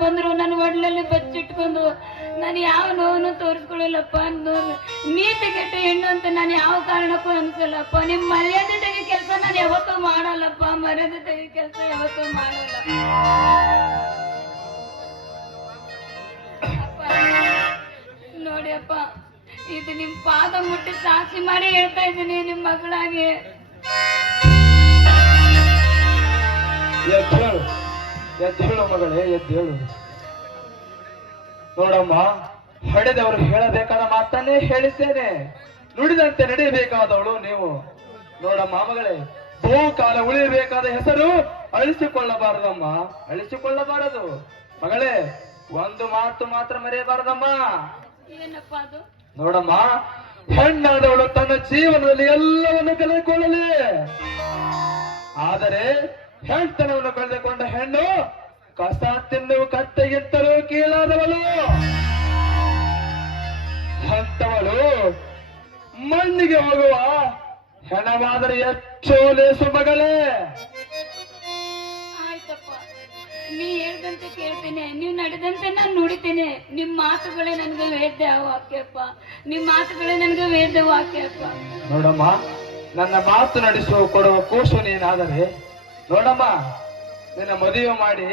ಬಂದ್ರು ನನ್ನ ಒಡ್ಲಲ್ಲಿ ಬಚ್ಚಿಟ್ಕೊಂಡು ನಾನು ಯಾವ ನೋವನ್ನು ತೋರಿಸ್ಕೊಳ್ಳಲ್ಲಪ್ಪ ಅನ್ನೋ- ನೀತಿ ಕೆಟ್ಟ ಹೆಣ್ಣು ಅಂತ ನಾನು ಯಾವ ಕಾರಣಕ್ಕೂ ಅನ್ಸಲ್ಲಪ್ಪ. ನಿಮ್ ಮರ್ಯಾದೆ ತೆಗೆ ಕೆಲಸ ನಾನು ಯಾವತ್ತೂ ಮಾಡಲ್ಲಪ್ಪ. ಮರ್ಯಾದೆ ತೆಗೆ ಕೆಲಸ ಯಾವತ್ತೂ ಮಾಡಲ್ಲ. ಅಪ್ಪ, ನೋಡಿ ಅಪ್ಪ ಇದು ನಿಮ್ ಪಾದ ಮುಟ್ಟಿ ಸಾಕ್ಷಿ ಮಾಡಿ ಹೇಳ್ತಾ ಇದ್ದೀನಿ ನಿಮ್ ಮಗಳಾಗಿ. ಎದ್ದೇಳು ಮಗಳೇ ಎದ್ದೇಳು. ನೋಡಮ್ಮ ಹೊಡೆದವರು ಹೇಳಬೇಕಾದ ಮಾತನ್ನೇ ಹೇಳಿದ್ದೇನೆ. ನುಡಿದಂತೆ ನಡೆಯಬೇಕಾದವಳು ನೀವು. ನೋಡಮ್ಮ ಮಗಳೇ ಬಹುಕಾಲ ಉಳಿಯಬೇಕಾದ ಹೆಸರು ಅಳಿಸಿಕೊಳ್ಳಬಾರದಮ್ಮ. ಅಳಿಸಿಕೊಳ್ಳಬಾರದು. ಮಗಳೇ ಒಂದು ಮಾತು ಮಾತ್ರ ಮರೆಯಬಾರದಮ್ಮ. ನೋಡಮ್ಮ ಹೆಣ್ಣಾದವಳು ತನ್ನ ಜೀವನದಲ್ಲಿ ಎಲ್ಲವನ್ನು ಕಳೆದುಕೊಳ್ಳಲಿ. ಆದರೆ ಹೆಣ್ತನವನ್ನು ಕಳೆದುಕೊಂಡ ಹೆಣ್ಣು ಕಸ ತಿನ್ನುವ ಕತ್ತೆಗಿಂತಲೂ ಕೀಳಾದವಳು. ಅಂತವಳು ಮಣ್ಣಿಗೆ ಹೋಗುವ ಹೆಣವಾದರೆ ಹೆಚ್ಚು ಲೇಸು ಮಗಳೇ. ಆಯ್ತಪ್ಪ ನೀ ಹೇಳ್ದಂತೆ ಕೇಳ್ತೀನಿ ನೀವು ನಡೆದಂತೆ ನಾನು ನುಡಿತೀನಿ ನಿಮ್ ಮಾತುಗಳೇ ನನ್ಗೆ ವೇದ್ಯ ವಾಕ್ಯಪ್ಪ ನಿಮ್ ಮಾತುಗಳೇ ನನ್ಗೆ ವೇದ್ಯ ವಾಕ್ಯಪ್ಪ. ನೋಡಮ್ಮ ನನ್ನ ಮಾತು ನಡೆಸುವ ಕೊಡುವ ಕೋಶನೇನಾದರೆ ನೀನಾದರೆ ನೋಡಮ್ಮ ನಿನ್ನ ಮದುವೆ ಮಾಡಿ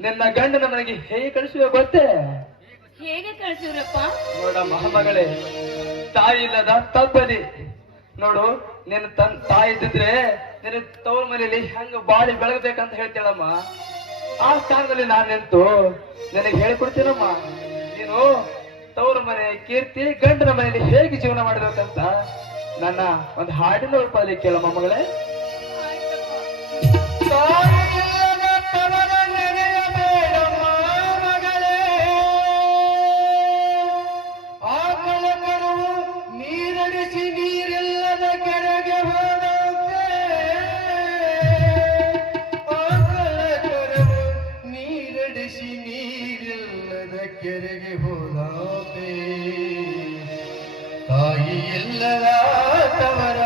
ನಿನ್ನ ಗಂಡನ ಮನೆಗೆ ಹೇಗೆ ಕಳಿಸುವ ಗೊತ್ತೇ? ಹೇಗೆ ಕಳಿಸಿದ್ರಪ್ಪ? ನೋಡ ಮಗಳೇ ತಾಯಿ ಇಲ್ಲದ ತಬ್ಬದಿ ನೋಡು ನಿನ್ನ ತನ್ ತಾಯಿ ಇದ್ದಿದ್ರೆ ನಿನ್ನ ತವ್ರ ಮನೆಯಲ್ಲಿ ಹೆಂಗ ಬಾಳಿ ಬೆಳಗಬೇಕಂತ ಹೇಳ್ತೇಳಮ್ಮ ಆ ಸ್ಥಾನದಲ್ಲಿ ನಾನು ನಿಂತು ನಿನಗೆ ಹೇಳ್ಕೊಡ್ತೀನಮ್ಮ. ನೀನು ತವ್ರ ಮನೆ ಕೀರ್ತಿ ಗಂಡನ ಮನೆಯಲ್ಲಿ ಹೇಗೆ ಜೀವನ ಮಾಡ್ಬೇಕಂತ ನನ್ನ ಒಂದು ಹಾಡಿನ ರೂಪದಲ್ಲಿ ಕೇಳಮ್ಮ ಮಗಳೇ. ಕೆರೆಗೆ ಹೋದಂತೆ. ತಾಯಿ ಎಲ್ಲರ ತವರ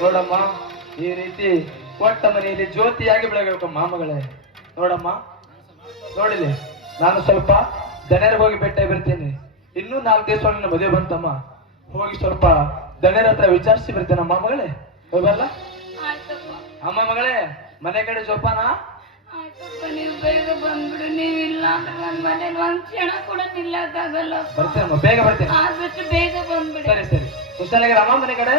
ನೋಡಮ್ಮ ಈ ರೀತಿ ಕೊಟ್ಟ ಮನೆಯಲ್ಲಿ ಜ್ಯೋತಿಯಾಗಿ ಬೆಳಗಬೇಕು ಮಾಮಗಳೇ. ನೋಡಮ್ಮ ನೋಡಿಲಿ ನಾನು ಸ್ವಲ್ಪ ದಣ್ಯರಿಗೆ ಹೋಗಿ ಬೆಟ್ಟ ಬರ್ತೀನಿ ಇನ್ನೂ ನಾಲ್ಕು ದಿವಸ ನನ್ನ ಮದುವೆ ಬಂತಮ್ಮ. ಹೋಗಿ ಸ್ವಲ್ಪ ದಣ್ಯರ ಹತ್ರ ವಿಚಾರಿಸಿ ಬರ್ತೇನೆ ಮಗಳೇ ಹೋಗಲ್ಲ ಅಮ್ಮ ಮಗಳೇ ಮನೆ ಕಡೆ ಜೋಪಾನ? ಬರ್ತೇನಮ್ಮ ಬೇಗ ಬರ್ತೇನೆ. ಸರಿ ಸರಿ. ಕುಶಾಲಾಗಿ ಅಮ್ಮ ಮನೆ ಕಡೆ?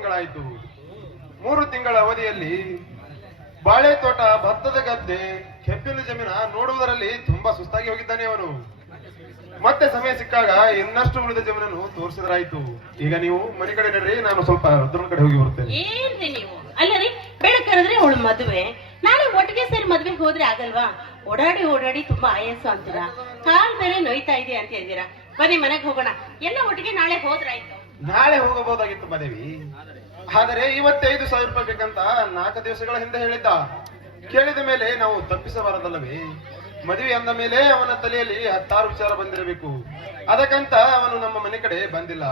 ತಿಂಗಳಾಯ್ತು. ಮೂರು ತಿಂಗಳ ಅವಧಿಯಲ್ಲಿ ಬಾಳೆ ತೋಟ ಭತ್ತದ ಗದ್ದೆ ಕೆಪ್ಪಿನ ಜಮೀನ ನೋಡುವುದರಲ್ಲಿ ತುಂಬಾ ಸುಸ್ತಾಗಿ ಹೋಗಿದ್ದಾನೆ ಅವನು. ಮತ್ತೆ ಸಮಯ ಸಿಕ್ಕಾಗ ಇನ್ನಷ್ಟು ಉಳಿದ ಜಮೀನನ್ನು ತೋರಿಸಿದ್ರಾಯ್ತು. ಈಗ ನೀವು ಮನೆ ಕಡೆ ನಡ್ರಿ, ನಾನು ಸ್ವಲ್ಪ ರುದ್ರನ ಕಡೆ ಹೋಗಿ ಬರ್ತೇನೆ ಏನ್ರಿ ನೀವು? ಅಲ್ಲ ರೀ ಬೆಳಕರಿದ್ರೆ ಅವಳು ಮದುವೆ. ನಾಳೆ ಒಟ್ಟಿಗೆ ಸೇರಿ ಮದ್ವೆಗೆ ಹೋದ್ರೆ ಆಗಲ್ವಾ? ಓಡಾಡಿ ಓಡಾಡಿ ತುಂಬಾ ಆಯಾಸ ಅಂತೀರಾ? ಕಾಲ್ ಮೇಲೆ ನೋಯ್ತಾ ಇದೆ ಅಂತ ಹೇಳಿದೀರಾ ಬನ್ನಿ ಮನೆಗೆ ಹೋಗೋಣ. ಎಲ್ಲ ಒಟ್ಟಿಗೆ ನಾಳೆ ಹೋದ್ರಾಯ್ತು. ನಾಳೆ ಹೋಗಬಹುದಾಗಿತ್ತು ಮದೇವಿ ಆದರೆ ಇವತ್ತೈದು ಸಾವಿರ ರೂಪಾಯಿ ಬೇಕಂತ ನಾಲ್ಕು ದಿವಸಗಳ ಹಿಂದೆ ಹೇಳಿದ್ದ. ಕೇಳಿದ ಮೇಲೆ ನಾವು ತಪ್ಪಿಸಬಾರದಲ್ಲವೇ? ಮದುವೆ ಅಂದ ಮೇಲೆ ಅವನ ತಲೆಯಲ್ಲಿ ಹತ್ತಾರು ವಿಚಾರ ಬಂದಿರಬೇಕು. ಅದಕ್ಕಂತ ಅವನು ನಮ್ಮ ಮನೆ ಕಡೆ ಬಂದಿಲ್ಲ.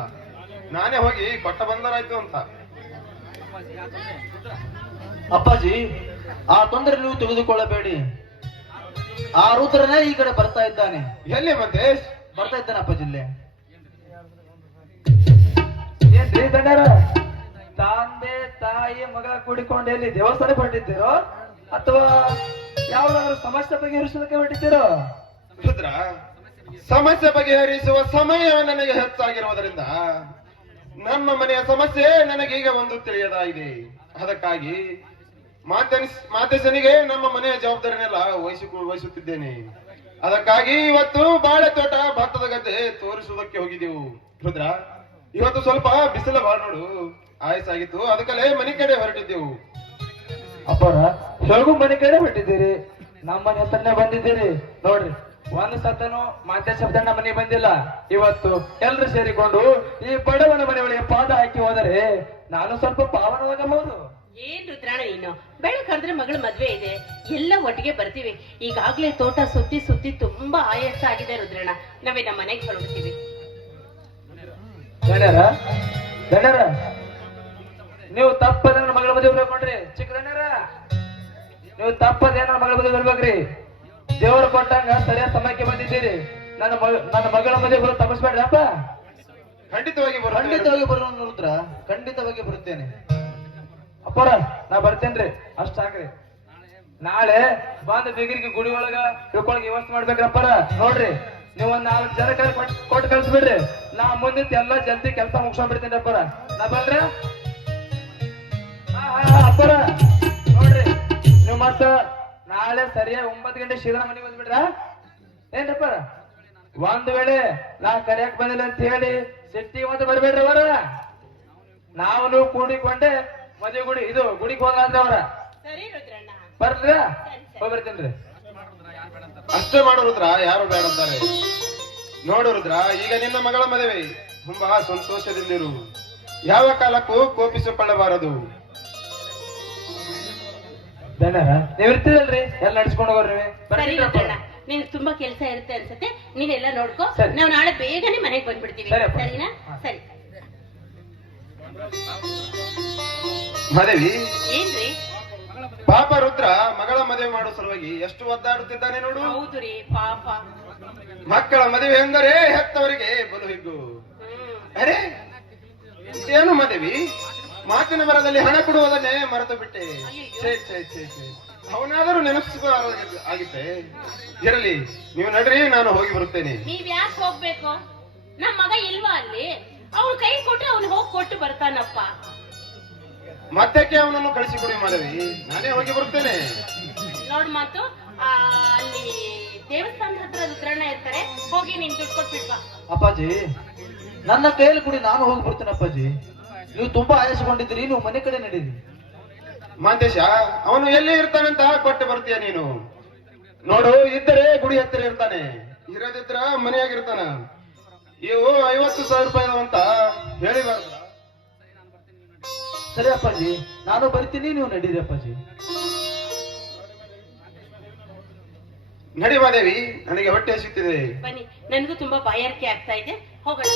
ನಾನೇ ಹೋಗಿ ಕೊಟ್ಟ ಬಂದರಾಯ್ತು ಅಂತ. ಅಪ್ಪಾಜಿ ಆ ತೊಂದರೆ ನೀವು ತೆಗೆದುಕೊಳ್ಳಬೇಡಿ. ಆ ರುದ್ರನೇ ಈ ಕಡೆ ಬರ್ತಾ ಇದ್ದಾನೆ. ಎಲ್ಲಿ ಮತ್ತೆ? ಬರ್ತಾ ಇದ್ದಾನೆ ಅಪ್ಪಾಜಿ ಇಲ್ಲೇ. ತಂದೆ ತಾಯಿ ಮಗ ಕೂಡಿಕೊಂಡು ಎಲ್ಲಿ ದೇವಸ್ಥಾನ ಹೊರಟಿದ್ದೀರೋ? ಅಥವಾ ಯಾವ್ದಾದ್ರು ಸಮಸ್ಯೆ ಬಗೆಹರಿಸೋದಕ್ಕೆ ಹೊರಟಿದ್ದೀರೋ? ಸಮಸ್ಯೆ ಬಗೆಹರಿಸುವ ಸಮಯ ನನಗೆ ಹೆಚ್ಚಾಗಿರುವುದರಿಂದ ನಮ್ಮ ಮನೆಯ ಸಮಸ್ಯೆ ನನಗೀಗ ಒಂದು ತಿಳಿಯದಾಗಿದೆ. ಅದಕ್ಕಾಗಿ ಮಾತೇಶನಿಗೆ ನಮ್ಮ ಮನೆಯ ಜವಾಬ್ದಾರಿನೆಲ್ಲ ವಹಿಸಿ, ವಹಿಸುತ್ತಿದ್ದೇನೆ. ಅದಕ್ಕಾಗಿ ಇವತ್ತು ಬಾಳೆ ತೋಟ ಭತ್ತದ ಗದ್ದೆ ತೋರಿಸುವುದಕ್ಕೆ ಹೋಗಿದ್ದೆವು. ರುದ್ರ ಇವತ್ತು ಸ್ವಲ್ಪ ಬಿಸಿಲ ಬಾಳ್ ನೋಡು. ಆಯಸ್ಸಾಗಿತ್ತು ಅದಕ್ಕಲ್ಲೇ ಮನೆ ಕಡೆ ಹೊರಟಿದ್ದೆವು. ಅಪ್ಪರ ಹೇಗೂ ಮನೆ ಕಡೆ ಹೊರಟಿದ್ದೀರಿ. ನಮ್ಮ ಮನೆ ಹತ್ರನೇ ಬಂದಿದ್ದೀರಿ. ನೋಡ್ರಿ, ಒಂದು ಸತನು ಮಾತೆ ಶಬ್ದಣ್ಣ ಮನೆ ಬಂದಿಲ್ಲ. ಇವತ್ತು ಎಲ್ರು ಸೇರಿಕೊಂಡು ಈ ಬಡವನ ಮನೆ ಒಳಗೆ ಪಾದ ಹಾಕಿ ಹೋದರೆ ನಾನು ಸ್ವಲ್ಪ ಪಾವನವಾಗಬಹುದು. ಏನ್ ರುದ್ರಾಣ ನೀನು? ಬೆಳಕರಿದ್ರೆ ಮಗಳ ಮದ್ವೆ ಇದೆ. ಎಲ್ಲ ಒಟ್ಟಿಗೆ ಬರ್ತೀವಿ. ಈಗಾಗ್ಲೇ ತೋಟ ಸುತ್ತಿ ಸುತ್ತಿ ತುಂಬಾ ಆಯಾಸ ಆಗಿದೆ ರುದ್ರಣ್ಣ. ನಾವೇ ನಮ್ಮ ಮನೆಗೆ ಹೊರಡ್ತೀವಿ. ಗಣ್ಯರ ಗಣ್ಯರ ನೀವು ತಪ್ಪದ ನನ್ನ ಮಗಳ ಮದುವೆ ಬರ್ಬೇಕ್ರಿ ಚಿಕ್ಕ ಗಣ್ಯರ ನೀವು ತಪ್ಪದೇ ನನ್ನ ಮಗಳ ಮದುವೆ ಬರ್ಬೇಕ್ರಿ ದೇವರು ಕೊಟ್ಟಂಗ ಸರಿಯಾದ ಸಮಯಕ್ಕೆ ಬಂದಿದ್ದೀರಿ. ನನ್ನ ನನ್ನ ಮಗಳ ಮದುವೆ ಬರೋ ತಪ್ಪಿಸ್ಬೇಡ್ರಿ ಅಪ್ಪ. ಖಂಡಿತವಾಗಿ ಬರೋ ಖಂಡಿತವಾಗಿ ಬರೋ ರುದ್ರ ಖಂಡಿತವಾಗಿ ಬರುತ್ತೇನೆ. ಅಪ್ಪರ ನಾ ಬರ್ತೇನ್ರಿ. ಅಷ್ಟ ಸಾಕ್ರಿ ನಾಳೆ ಬಂದ ಬಿಗಿರಿಗೆ ಗುಡಿ ಒಳಗ ತಿಳ್ಕೊಳಕ್ ವ್ಯವಸ್ಥೆ ಮಾಡ್ಬೇಕ್ರಪ್ಪರ ನೋಡ್ರಿ. ನೀವ್ ಒಂದ್ ನಾಲ್ಕು ಜನ ಕೈ ಕೊಟ್ಟು ಕಳ್ಸ್ಬಿಡ್ರಿ. ನಾ ಮುಂದಿನ ಎಲ್ಲ ಜಲ್ದಿ ಕೆಲಸ ಮುಗಿಸ್ಕೊಂಡ್ಬಿಡ್ತೀನಿ ಅಪ್ಪರ. ನಾ ಬಲ್ರಿ? ಅಪ್ಪರ. ನೋಡ್ರಿ ನೀವ್ ಮತ್ತ ನಾಳೆ ಸರಿಯಾಗಿ ಒಂಬತ್ ಗಂಟೆ ಶೀಘ್ರ ಮನೆಗೆ ಬಂದ್ಬಿಡ್ರ? ಏನ್ರಪ್ಪರ ಒಂದ್ ವೇಳೆ ನಾ ಕರೆಯಕ್ ಬಂದಿಲ್ಲ ಅಂತ ಹೇಳಿ ಸಿಟ್ಟಿಗೆ ಮತ್ತೆ ಬರ್ಬೇಡ್ರಿ ಅವರ. ನಾವು ಕೂಡಿಕೊಂಡೆ ಮದುವೆ ಗುಡಿ ಇದು ಗುಡಿಗೆ ಹೋದ್ರಾದ್ರೆ ಅವರ. ಬರ್ತೀರ? ಹೋಗಿ ಬರ್ತೀನಿ ಅಷ್ಟೇ ಮಾಡು ರುದ್ರ ಯಾರು ಬೇಡ ಅಂತಾರೆ. ನೋಡು ರುದ್ರ ಈಗ ನಿನ್ನ ಮಗಳ ಮದುವೆ. ತುಂಬಾ ಸಂತೋಷದಿಂದಿರು ಯಾವ ಕಾಲಕ್ಕೂ ಕೋಪಿಸಿಕೊಳ್ಳಬಾರದು. ಧನ್ಯರ ನೀವ್ ಇರ್ತೀರಲ್ರಿ? ಎಲ್ಲ ನಡ್ಸ್ಕೊಂಡು ಹೋಗ್ರಿ ಸರಿ ರುದ್ರಣ್ಣ ನಿನ್ ತುಂಬಾ ಕೆಲಸ ಇರುತ್ತೆ ಅನ್ಸುತ್ತೆ. ನೀನೆಲ್ಲ ನೋಡ್ಕೋ. ಸರಿ. ನಾವು ನಾಳೆ ಬೇಗನೆ ಮನೆಗೆ ಬಂದ್ಬಿಡ್ತೀವಿ. ಸರಿ ಅಪ್ಪ. ಸರಿನಾ? ಸರಿ. ಮದುವೆ? ಏನ್ರಿ? ಪಾಪ ರುದ್ರ ಮಗಳ ಮದುವೆ ಮಾಡೋ ಸಲುವಾಗಿ ಎಷ್ಟು ಒದ್ದಾಡುತ್ತಿದ್ದಾನೆ ನೋಡು. ಹೌದು ರೀ ಪಾಪ. ಮಕ್ಕಳ ಮದುವೆ ಎಂದರೆ ಹೆತ್ತವರಿಗೆ ಬಲು ಹಿಗ್ಗು ಅರೆ ಏನು ಮದುವೆ? ಮಾತಿನ ಬರದಲ್ಲಿ ಹಣ ಕೊಡುವುದನ್ನೇ ಮರೆತು ಬಿಟ್ಟೆ. ಛೇ ಛೇ ಛೇ ಛೇ. ಅವನಾದರೂ ನೆನಪಿಸಿಕ ಆಗಿತ್ತೆ ಇರಲಿ ನೀವು ನಡ್ರಿ ನಾನು ಹೋಗಿ ಬರುತ್ತೇನೆ. ನೀವ್ ಯಾಕೆ ಹೋಗ್ಬೇಕು? ನಮ್ಮ ಮಗ ಇಲ್ವಾ ಅಲ್ಲಿ? ಅವ್ನು ಕೈ ಕೊಟ್ಟು ಅವನು ಹೋಗಿ ಕೊಟ್ಟು ಬರ್ತಾನಪ್ಪ. ಮತ್ತಕ್ಕೆ ಅವನನ್ನು ಕಳಿಸಿಕೊಡಿ ಮಾಧವಿ. ನಾನೇ ಹೋಗಿ ಬರುತ್ತೇನೆ ನೋಡ್ ಮಾತು ಆ, ಅಲ್ಲಿ ದೇವಸ್ಥಾನದ ಹತ್ರ ರುದ್ರಣ್ಣ ಇರ್ತಾರೆ. ಹೋಗಿ ನೀನ್ ದುಡ್ಡು ಕೊಟ್ಬಿಟ್ವಾ ಅಪ್ಪಾಜಿ ನನ್ನ ಕೈಯಲ್ಲಿ ಕೊಡಿ ನಾನು ಹೋಗಿ ಬರ್ತೀನಿ ಅಪ್ಪಾಜಿ. ನೀವು ತುಂಬಾ ಆಯಾಸಗೊಂಡಿದ್ದೀರಿ ನೀವು ಮನೆ ಕಡೆ ನಡೀರಿ. ಮಾಂತೇಶ ಅವನು ಎಲ್ಲಿ ಇರ್ತಾನಂತ ಕೊಟ್ಟು ಬರ್ತೀಯ ನೀನು? ನೋಡು ಇದ್ದರೆ ಗುಡಿ ಹತ್ತಿರ ಇರ್ತಾನೆ. ಇರೋದಿದ್ರ ಮನೆಯಾಗಿರ್ತಾನ. ಇವು ಐವತ್ತು ಸಾವಿರ ರೂಪಾಯಿ ಅಂತ ಹೇಳಿ ಹೇಳಿಬಾರ್ದು ಸರಿ ಅಪ್ಪಾಜಿ ನಾನು ಬರ್ತೀನಿ ನೀವು ನಡೀರಿ ಅಪ್ಪಾಜಿ. ನಡಿ ಮಾದೇವಿ ನನಗೆ ಹೊಟ್ಟೆ ಸಿಗ್ತಿದೆ ಬನ್ನಿ ನನಗೂ ತುಂಬಾ ಬಾಯಾರಿಕೆ ಆಗ್ತಾ ಇದೆ. ಹೋಗೋಣ.